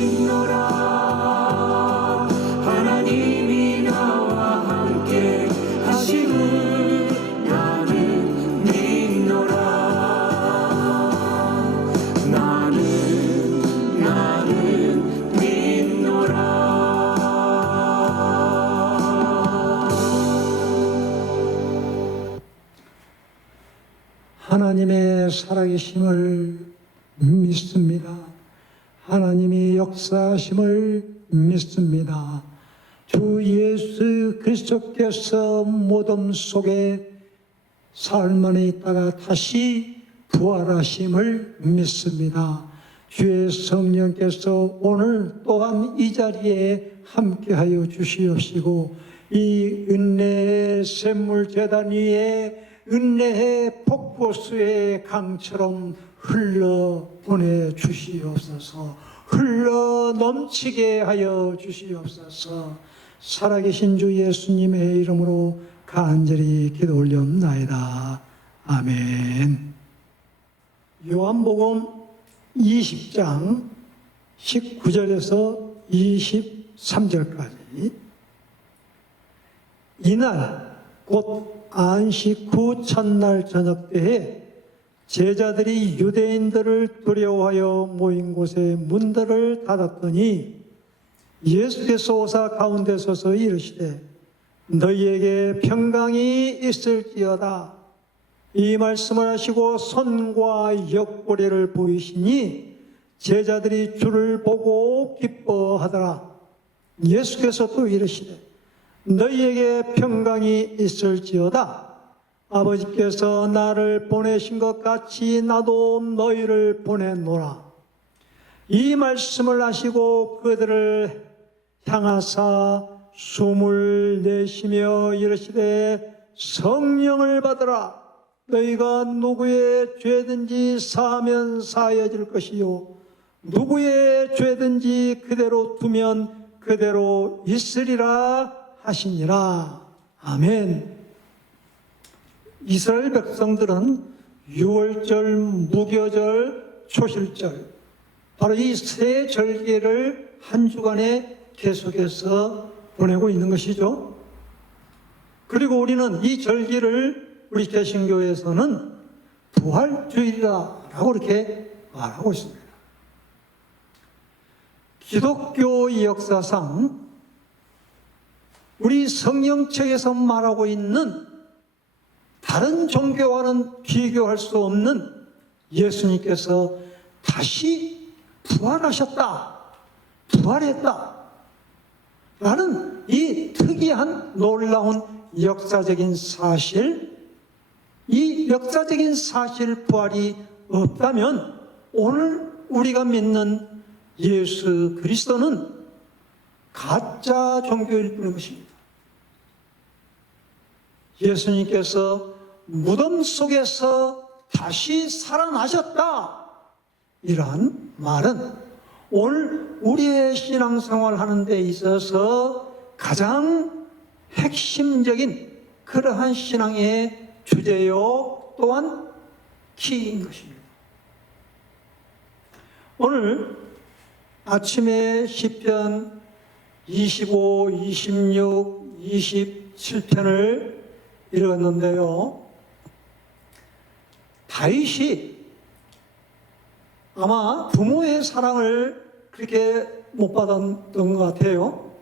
믿노라. 하나님이 나와 함께 하심을 나는 믿노라. 나는 믿노라. 하나님의 살아계심을 믿습니다. 하나님이 역사하심을 믿습니다. 주 예수 그리스도께서 무덤 속에 사흘 만에 있다가 다시 부활하심을 믿습니다. 주의 성령께서 오늘 또한 이 자리에 함께하여 주시옵시고 이 은혜의 샘물제단 위에 은혜의 폭포수의 강처럼 흘러 보내주시옵소서. 흘러 넘치게 하여 주시옵소서. 살아계신 주 예수님의 이름으로 간절히 기도 올려옵나이다. 아멘. 요한복음 20장 19절에서 23절까지. 이날 곧 안식 후 첫날 저녁 때에 제자들이 유대인들을 두려워하여 모인 곳에 문들을 닫았더니 예수께서 오사 가운데 서서 이르시되 너희에게 평강이 있을지어다. 이 말씀을 하시고 손과 옆구리를 보이시니 제자들이 주를 보고 기뻐하더라. 예수께서 또 이르시되 너희에게 평강이 있을지어다. 아버지께서 나를 보내신 것 같이 나도 너희를 보내노라. 이 말씀을 하시고 그들을 향하사 숨을 내쉬며 이르시되 성령을 받으라. 너희가 누구의 죄든지 사하면 사해질 것이요 누구의 죄든지 그대로 두면 그대로 있으리라 하시니라. 아멘. 이스라엘 백성들은 유월절, 무교절, 초실절 바로 이 세 절기를 한 주간에 계속해서 보내고 있는 것이죠. 그리고 우리는 이 절기를 우리 개신교에서는 부활주일이라고 이렇게 말하고 있습니다. 기독교 역사상 우리 성경책에서 말하고 있는 다른 종교와는 비교할 수 없는 예수님께서 다시 부활하셨다, 부활했다 라는 이 특이한 놀라운 역사적인 사실, 이 역사적인 사실 부활이 없다면 오늘 우리가 믿는 예수 그리스도는 가짜 종교일 뿐인 것입니다. 예수님께서 무덤 속에서 다시 살아나셨다. 이러한 말은 오늘 우리의 신앙생활 하는 데 있어서 가장 핵심적인 그러한 신앙의 주제요 또한 키인 것입니다. 오늘 아침에 시편 25, 26, 27편을 읽었는데요. 다윗이 아마 부모의 사랑을 그렇게 못 받았던 것 같아요.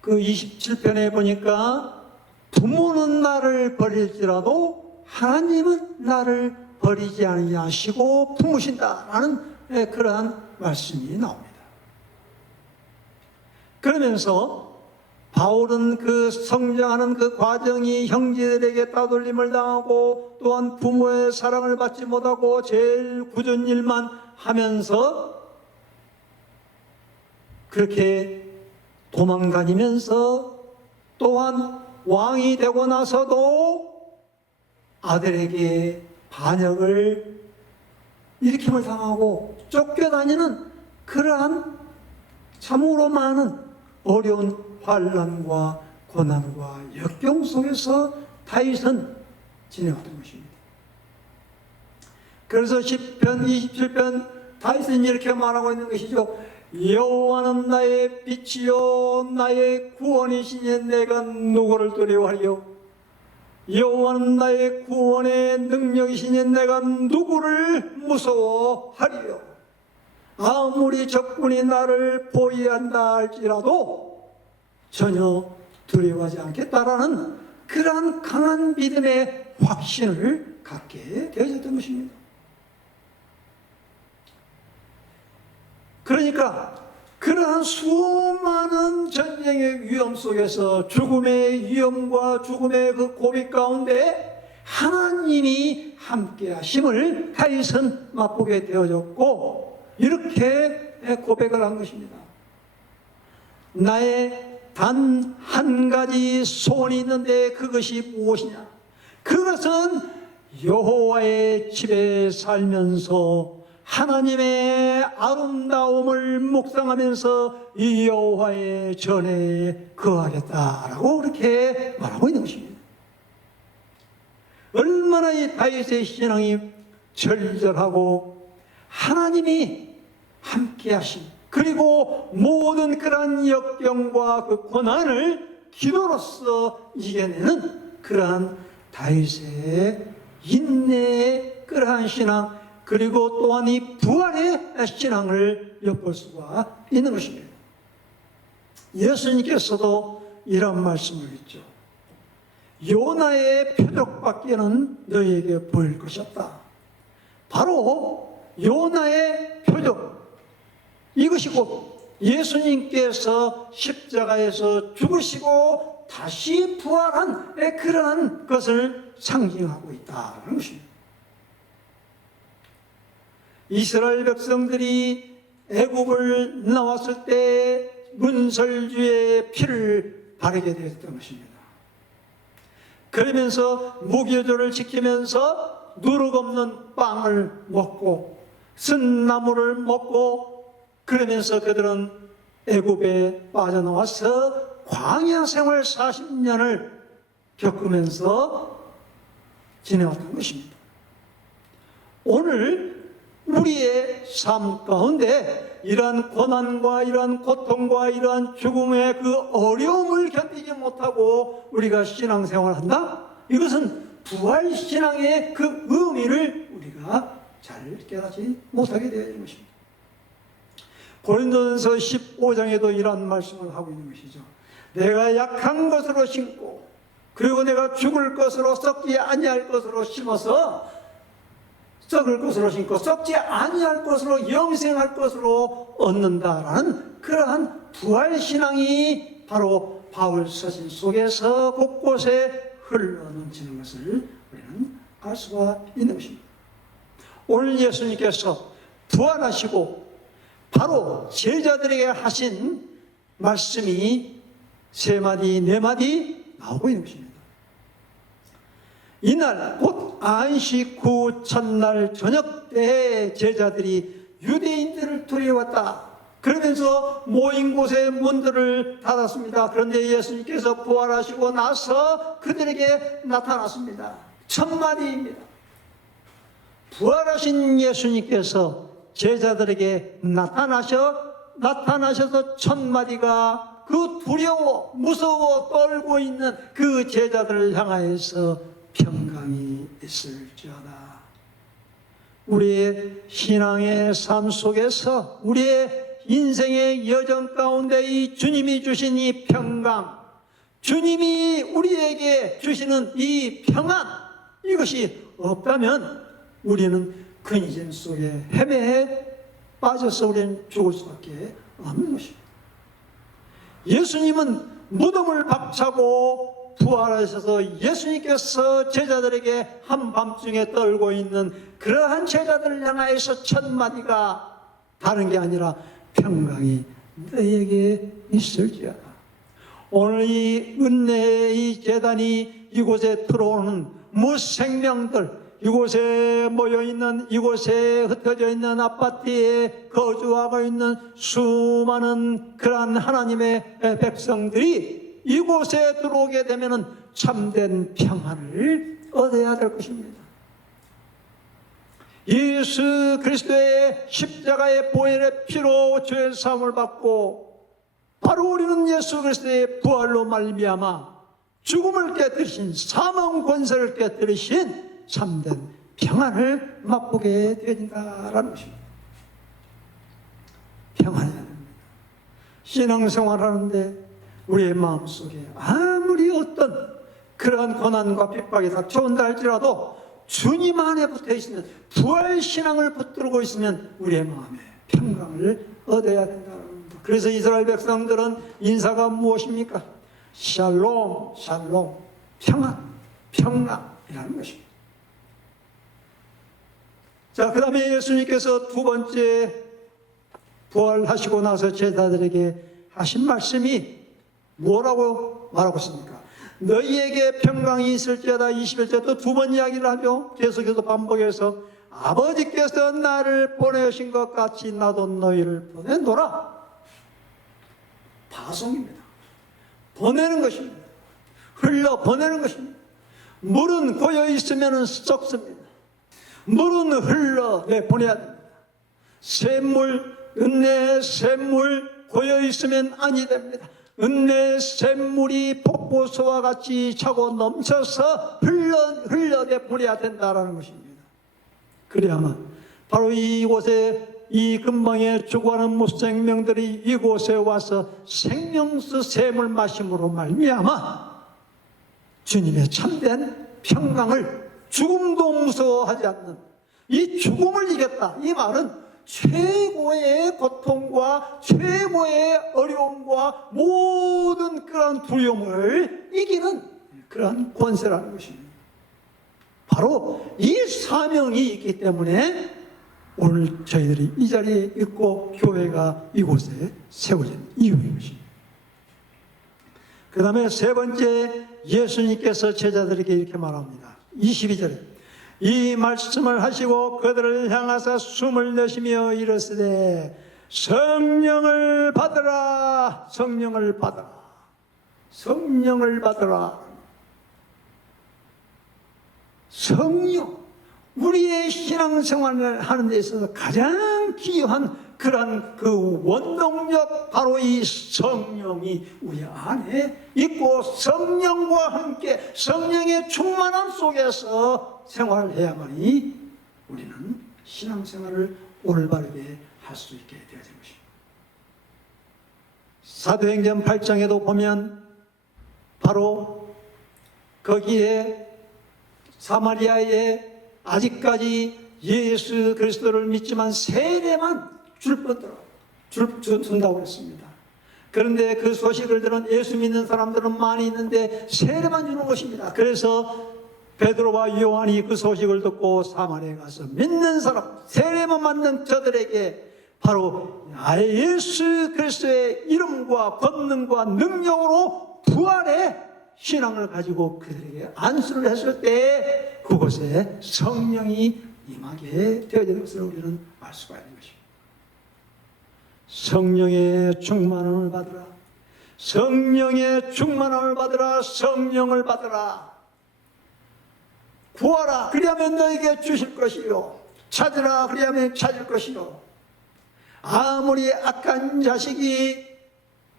그 27편에 보니까 부모는 나를 버릴지라도 하나님은 나를 버리지 아니하시고 품으신다라는 그러한 말씀이 나옵니다. 그러면서 바울은 그 성장하는 그 과정이 형제들에게 따돌림을 당하고 또한 부모의 사랑을 받지 못하고 제일 굳은 일만 하면서 그렇게 도망다니면서 또한 왕이 되고 나서도 아들에게 반역을 일으킴을 당하고 쫓겨다니는 그러한 참으로 많은 어려운 환난과 고난과 역경 속에서 다윗은 지내왔던 것입니다. 그래서 시편 27편 다윗은 이렇게 말하고 있는 것이죠. 여호와는 나의 빛이요 나의 구원이시니 내가 누구를 두려워하리요. 여호와는 나의 구원의 능력이시니 내가 누구를 무서워하리요. 아무리 적군이 나를 포위한다 할지라도 전혀 두려워하지 않겠다라는 그러한 강한 믿음의 확신을 갖게 되어졌던 것입니다. 그러니까 그러한 수많은 전쟁의 위험 속에서 죽음의 위험과 죽음의 그 고비 가운데 하나님이 함께 하심을 다윗은 맛보게 되어졌고 이렇게 고백을 한 것입니다. 나의 단 한 가지 소원이 있는데 그것이 무엇이냐? 그것은 여호와의 집에 살면서 하나님의 아름다움을 묵상하면서 이 여호와의 전에 거하겠다라고 그렇게 말하고 있는 것입니다. 얼마나 이 다윗의 신앙이 절절하고 하나님이 함께 하심, 그리고 모든 그러한 역경과 그 고난을 기도로서 이겨내는 그러한 다윗의 인내의 그러한 신앙, 그리고 또한 이 부활의 신앙을 엿볼 수가 있는 것입니다. 예수님께서도 이런 말씀을 했죠. 요나의 표적밖에는 너희에게 보일 것이 없다. 바로 요나의 표적, 이것이 곧 예수님께서 십자가에서 죽으시고 다시 부활한 그러한 것을 상징하고 있다는 것입니다. 이스라엘 백성들이 애굽을 나왔을 때 문설주의 피를 바르게 되었던 것입니다. 그러면서 무교절을 지키면서 누룩 없는 빵을 먹고 쓴 나무를 먹고 그러면서 그들은 애굽에 빠져나와서 광야 생활 40년을 겪으면서 지내왔던 것입니다. 오늘 우리의 삶 가운데 이러한 고난과 이러한 고통과 이러한 죽음의 그 어려움을 견디지 못하고 우리가 신앙생활을 한다? 이것은 부활신앙의 그 의미를 우리가 잘 깨닫지 못하게 되어 있는 것입니다. 고린도전서 15장에도 이러한 말씀을 하고 있는 것이죠. 내가 약한 것으로 심고 그리고 내가 죽을 것으로 썩지 아니할 것으로 심어서 썩을 것으로 심고 썩지 아니할 것으로 영생할 것으로 얻는다라는 그러한 부활신앙이 바로 바울 서신 속에서 곳곳에 흘러넘치는 것을 우리는 알 수가 있는 것입니다. 오늘 예수님께서 부활하시고 바로 제자들에게 하신 말씀이 세 마디 네 마디 나오고 있는 것입니다. 이날 곧 안식 후 첫날 저녁 때 제자들이 유대인들을 두려워했다. 그러면서 모인 곳의 문들을 닫았습니다. 그런데 예수님께서 부활하시고 나서 그들에게 나타났습니다. 첫 마디입니다. 부활하신 예수님께서 제자들에게 나타나셔서 첫 마디가 그 두려워, 무서워 떨고 있는 그 제자들을 향하여서 평강이 있을지어다. 우리의 신앙의 삶 속에서 우리의 인생의 여정 가운데 이 주님이 주신 이 평강, 주님이 우리에게 주시는 이 평안, 이것이 없다면 우리는 근심 속에 헤매해 빠져서 우리는 죽을 수밖에 없는 것입니다. 예수님은 무덤을 박차고 부활하셔서 예수님께서 제자들에게 한밤중에 떨고 있는 그러한 제자들을 향하여서 첫 마디가 다른 게 아니라 평강이 너에게 있을지어다. 오늘 이 은혜의 이 제단이 이곳에 들어오는 무생명들, 이곳에 모여있는, 이곳에 흩어져 있는 아파트에 거주하고 있는 수많은 그러한 하나님의 백성들이 이곳에 들어오게 되면 참된 평안을 얻어야 될 것입니다. 예수 그리스도의 십자가의 보혈의 피로 죄 사함을 받고 바로 우리는 예수 그리스도의 부활로 말미암아 죽음을 깨뜨리신 사망 권세를 깨뜨리신 참된 평안을 맛보게 된다라는 것입니다. 평안해야 됩니다. 신앙생활하는데 우리의 마음속에 아무리 어떤 그러한 고난과 핍박이 닥쳐온다 할지라도 주님 안에 붙어 있으면, 부활신앙을 붙들고 있으면 우리의 마음에 평강을 얻어야 된다는 겁니다. 그래서 이스라엘 백성들은 인사가 무엇입니까? 샬롬, 샬롬, 평안, 평강이라는 것입니다. 자, 그 다음에 예수님께서 두 번째 부활하시고 나서 제자들에게 하신 말씀이 뭐라고 말하고 있습니까? 너희에게 평강이 있을지어다. 21절 또 두 번 이야기를 하죠. 계속해서 반복해서 아버지께서 나를 보내신 것 같이 나도 너희를 보내노라. 파송입니다. 보내는 것입니다. 흘러 보내는 것입니다. 물은 고여 있으면 썩습니다. 물은 흘러 보내야 됩니다. 샘물, 은혜 샘물 고여 있으면 아니 됩니다. 은혜 샘물이 폭포수와 같이 차고 넘쳐서 흘러 보내야 된다는 것입니다. 그래야만 바로 이곳에 이 근방에 죽어가는 무생명들이 이곳에 와서 생명수 샘을 마심으로 말미암아 주님의 참된 평강을, 죽음도 무서워하지 않는 이 죽음을 이겼다, 이 말은 최고의 고통과 최고의 어려움과 모든 그런 두려움을 이기는 그런 권세라는 것입니다. 바로 이 사명이 있기 때문에 오늘 저희들이 이 자리에 있고 교회가 이곳에 세워진 이유인 것입니다. 그 다음에 세 번째, 예수님께서 제자들에게 이렇게 말합니다. 22절에 이 말씀을 하시고 그들을 향하사 숨을 내쉬며 이르시되 성령을 받으라, 성령을 받으라, 성령을 받으라. 성령, 우리의 신앙생활을 하는 데 있어서 가장 기여한 그런 그 원동력, 바로 이 성령이 우리 안에 있고 성령과 함께 성령의 충만함 속에서 생활해야만이 우리는 신앙생활을 올바르게 할 수 있게 되어야 되는 것입니다. 사도행전 8장에도 보면 바로 거기에 사마리아에 아직까지 예수 그리스도를 믿지만 세례만 준다고 했습니다. 그런데 그 소식을 들은 예수 믿는 사람들은 많이 있는데 세례만 주는 것입니다. 그래서 베드로와 요한이 그 소식을 듣고 사마리아에 가서 믿는 사람, 세례만 받는 저들에게 바로 예수 그리스도의 이름과 권능과 능력으로 부활의 신앙을 가지고 그들에게 안수를 했을 때 그곳에 성령이 임하게 되어진 것을 우리는 알 수가 있는 것입니다. 성령의 충만함을 받으라, 성령의 충만함을 받으라, 성령을 받으라. 구하라, 그리하면 너에게 주실 것이요, 찾으라, 그리하면 찾을 것이요. 아무리 악한 자식이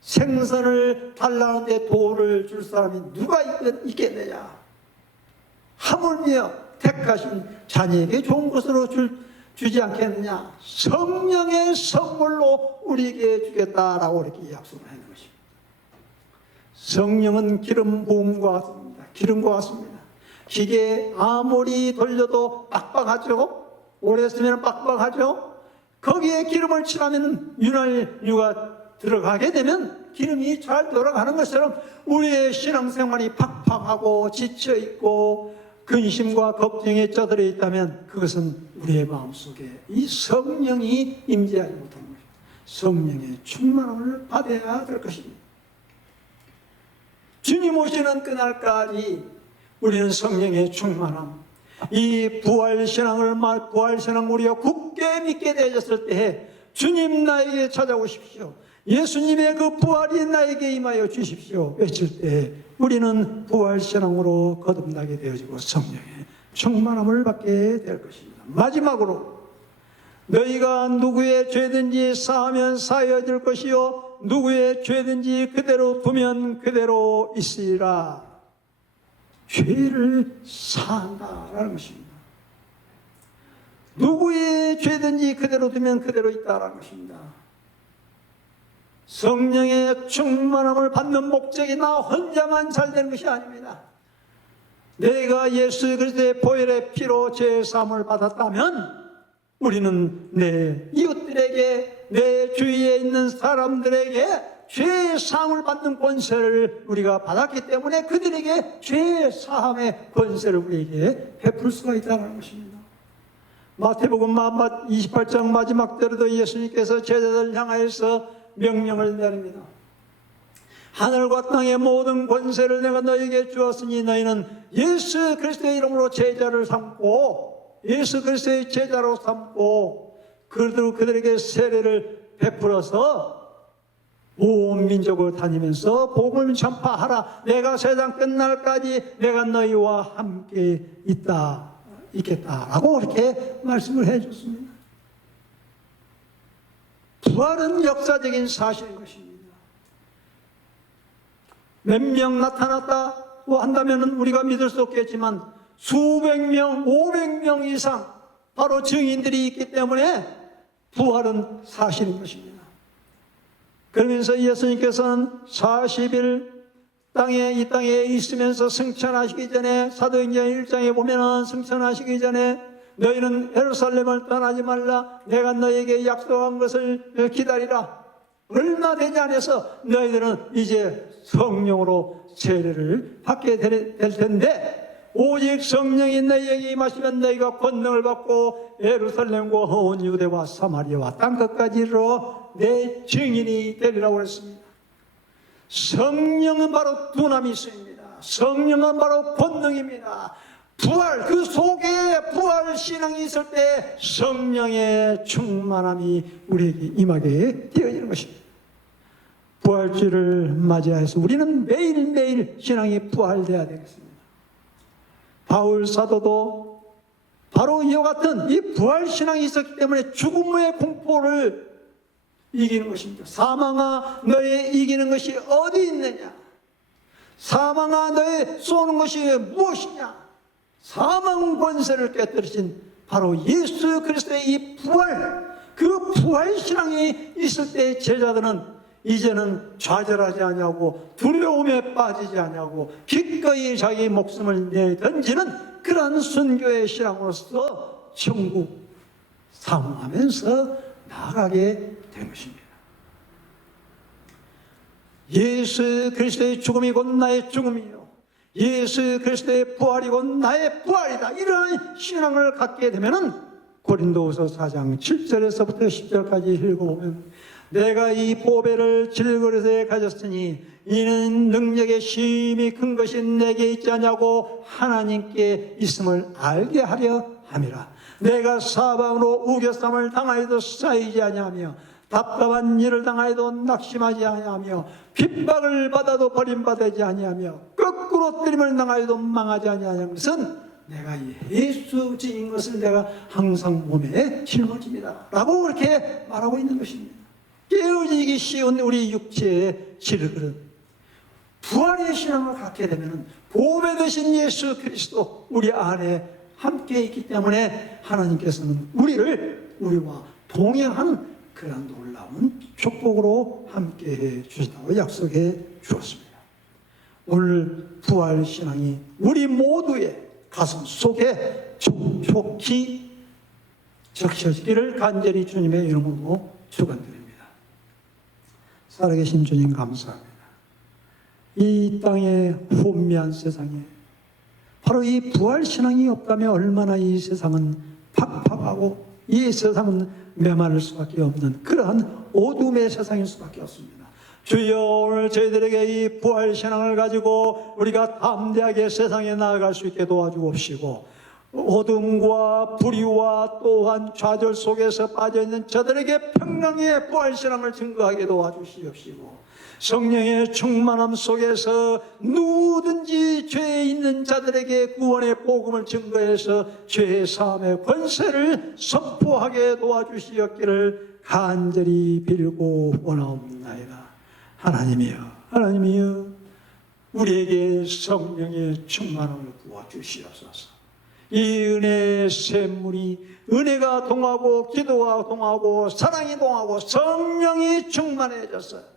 생선을 달라는데 돌을 줄 사람이 누가 있겠느냐. 하물며 택하신 자녀에게 좋은 것으로 주지 않겠느냐. 성령의 선물로 우리에게 주겠다라고 이렇게 약속을 하는 것입니다. 성령은 기름 부음과 같습니다. 기름과 같습니다. 기계 아무리 돌려도 빡빡하죠. 오래 쓰면 빡빡하죠. 거기에 기름을 칠하면 윤활유가 들어가게 되면 기름이 잘 돌아가는 것처럼 우리의 신앙생활이 팍팍하고 지쳐있고 근심과 걱정에 쩌들어 있다면 그것은 우리의 마음속에 이 성령이 임재하지 못하는 것입니다. 성령의 충만함을 받아야 될 것입니다. 주님 오시는 그날까지 우리는 성령의 충만함, 이 부활신앙을 우리가 굳게 믿게 되어졌을 때에 주님 나에게 찾아오십시오, 예수님의 그 부활이 나에게 임하여 주십시오 외칠 때 우리는 부활신앙으로 거듭나게 되어지고 성령의 충만함을 받게 될 것입니다. 마지막으로 너희가 누구의 죄든지 사하면 사여질 것이요 누구의 죄든지 그대로 두면 그대로 있으리라. 죄를 사한다라는 것입니다. 누구의 죄든지 그대로 두면 그대로 있다라는 것입니다. 성령의 충만함을 받는 목적이 나 혼자만 잘 되는 것이 아닙니다. 내가 예수 그리스도의 보혈의 피로 죄 사함을 받았다면 우리는 내 이웃들에게, 내 주위에 있는 사람들에게 죄 사함을 받는 권세를 우리가 받았기 때문에 그들에게 죄 사함의 권세를 우리에게 베풀 수가 있다는 것입니다. 마태복음 28장 마지막 때로도 예수님께서 제자들을 향하여서 명령을 내립니다. 하늘과 땅의 모든 권세를 내가 너희에게 주었으니 너희는 예수 그리스도의 이름으로 제자를 삼고 예수 그리스도의 제자로 삼고 그들에게 세례를 베풀어서 온 민족을 다니면서 복음을 전파하라. 내가 세상 끝날까지 내가 너희와 함께 있겠다라고 그렇게 말씀을 해줬습니다. 부활은 역사적인 사실인 것입니다. 몇 명 나타났다고 한다면 우리가 믿을 수 없겠지만 수백 명, 500명 이상 바로 증인들이 있기 때문에 부활은 사실인 것입니다. 그러면서 예수님께서는 40일 이 땅에 있으면서 승천하시기 전에 사도행전 1장에 보면은 승천하시기 전에 너희는 예루살렘을 떠나지 말라. 내가 너희에게 약속한 것을 기다리라. 얼마 되지 않아서 너희들은 이제 성령으로 세례를 받게 될 텐데 오직 성령이 너희에게 임하시면 너희가 권능을 받고 예루살렘과 온 유대와 사마리아와 땅끝까지 이르러 내 증인이 되리라고 했습니다. 성령은 바로 두나미스입니다. 성령은 바로 권능입니다. 부활, 그 속에 부활 신앙이 있을 때 성령의 충만함이 우리에게 임하게 되어지는 것입니다. 부활주를 맞이해서 우리는 매일매일 신앙이 부활되어야 되겠습니다. 바울 사도도 바로 이와 같은 이 부활 신앙이 있었기 때문에 죽음의 공포를 이기는 것입니다. 사망아 너의 이기는 것이 어디 있느냐? 사망아 너의 쏘는 것이 무엇이냐? 사망 권세를 깨뜨리신 바로 예수 그리스도의 이 부활, 그 부활 신앙이 있을 때 제자들은 이제는 좌절하지 아니하고 두려움에 빠지지 아니하고 기꺼이 자기 목숨을 내던지는 그러한 순교의 신앙으로서 천국 사모하면서 나아가게 된 것입니다. 예수 그리스도의 죽음이 곧 나의 죽음이요 예수 그리스도의 부활이 곧 나의 부활이다. 이러한 신앙을 갖게 되면은 고린도후서 4장 7절에서부터 10절까지 읽어보면 내가 이 보배를 질그릇에 가졌으니 이는 능력의 심히 큰 것이 내게 있지 않냐고 하나님께 있음을 알게 하려 함이라. 내가 사방으로 우겨쌈을 당하여도 쌓이지 아니하며 답답한 일을 당하여도 낙심하지 아니하며 핍박을 받아도 버림받지 아니하며 거꾸로 때림을 당하여도 망하지 아니하는 것은 내가 예수 지닌 것을 내가 항상 몸에 짊어집니다 라고 그렇게 말하고 있는 것입니다. 깨어지기 쉬운 우리 육체의 질그릇, 부활의 신앙을 갖게 되면 보배 되신 예수 그리스도 우리 안에 함께 있기 때문에 하나님께서는 우리와 동행하는 그런 놀라운 축복으로 함께해 주시다고 약속해 주었습니다. 오늘 부활 신앙이 우리 모두의 가슴 속에 촉촉히 적셔지기를 간절히 주님의 이름으로 축원드립니다. 살아계신 주님 감사합니다. 이 땅의 혼미한 세상에 바로 이 부활 신앙이 없다면 얼마나 이 세상은 팍팍하고 이 세상은 메마를 수밖에 없는 그러한 어둠의 세상일 수밖에 없습니다. 주여 오늘 저희들에게 이 부활 신앙을 가지고 우리가 담대하게 세상에 나아갈 수 있게 도와주옵시고 어둠과 불의와 또한 좌절 속에서 빠져있는 저들에게 평강의 부활신앙을 증거하게 도와주시옵시고, 성령의 충만함 속에서 누구든지 죄에 있는 자들에게 구원의 복음을 증거해서 죄의 사함의 권세를 선포하게 도와주시옵기를 간절히 빌고 원하옵나이다. 하나님이여, 우리에게 성령의 충만함을 부어주시옵소서. 이 은혜의 샘물이, 은혜가 동하고 기도가 동하고 사랑이 동하고 성령이 충만해져서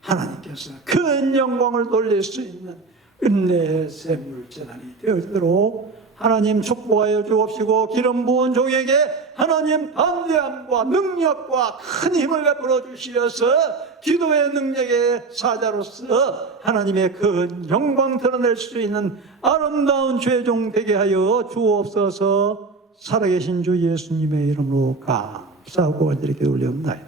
하나님께서 큰 영광을 돌릴 수 있는 은혜의 샘물 재단이 되어지도록 하나님 축복하여 주옵시고, 기름 부은 종에게 하나님 담대함과 능력과 큰 힘을 베풀어 주시어서 기도의 능력의 사자로서 하나님의 큰 영광 드러낼 수 있는 아름다운 죄종 되게 하여 주옵소서. 살아계신 주 예수님의 이름으로 감사하고 이렇게 올려옵나이다.